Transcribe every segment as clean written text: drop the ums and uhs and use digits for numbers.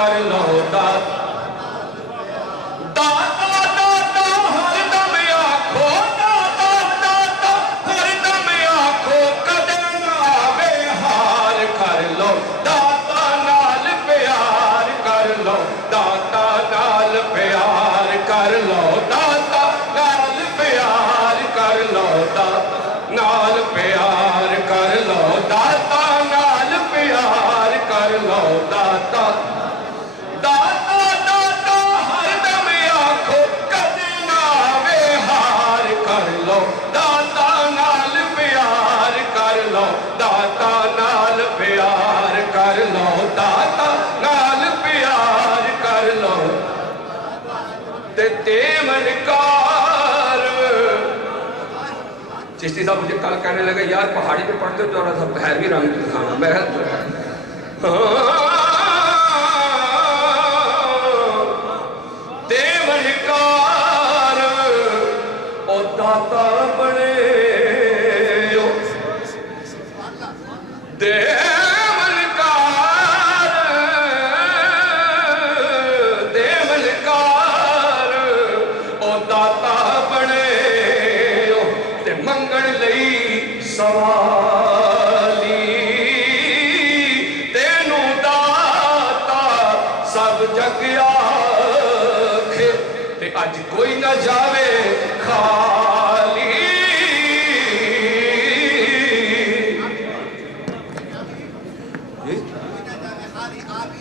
कर लो दाता दाता दाता हर दम आखो दाता दाता हर दम आखो कदे ना आवे हार कर लो दाता नाल प्यार कर लो दाता नाल प्यार कर लो दाता नाल प्यार कर लो दाता नाल प्यार कर लो दाता नाल प्यार कर लो दाता दाता दाता हर दम आखो कदे ना आवे हार कर लो दाता नाल प्यार कर लो दाता नाल प्यार कर लो दाता नाल प्यार कर लो ते मनकार। चिश्ती साहब मुझे कल कहने लगे यार पहाड़ी पे पढ़ते हो थोड़ा सा भैरवी रंग दिखाना। मैं देवनकार ओ दाता बने देवनकार देवनकार ओ दाता बने ते मंगण लई सवाली तेनू दाता सब जग आखे ते अज कोई ना जावे खाली।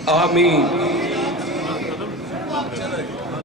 आमीन।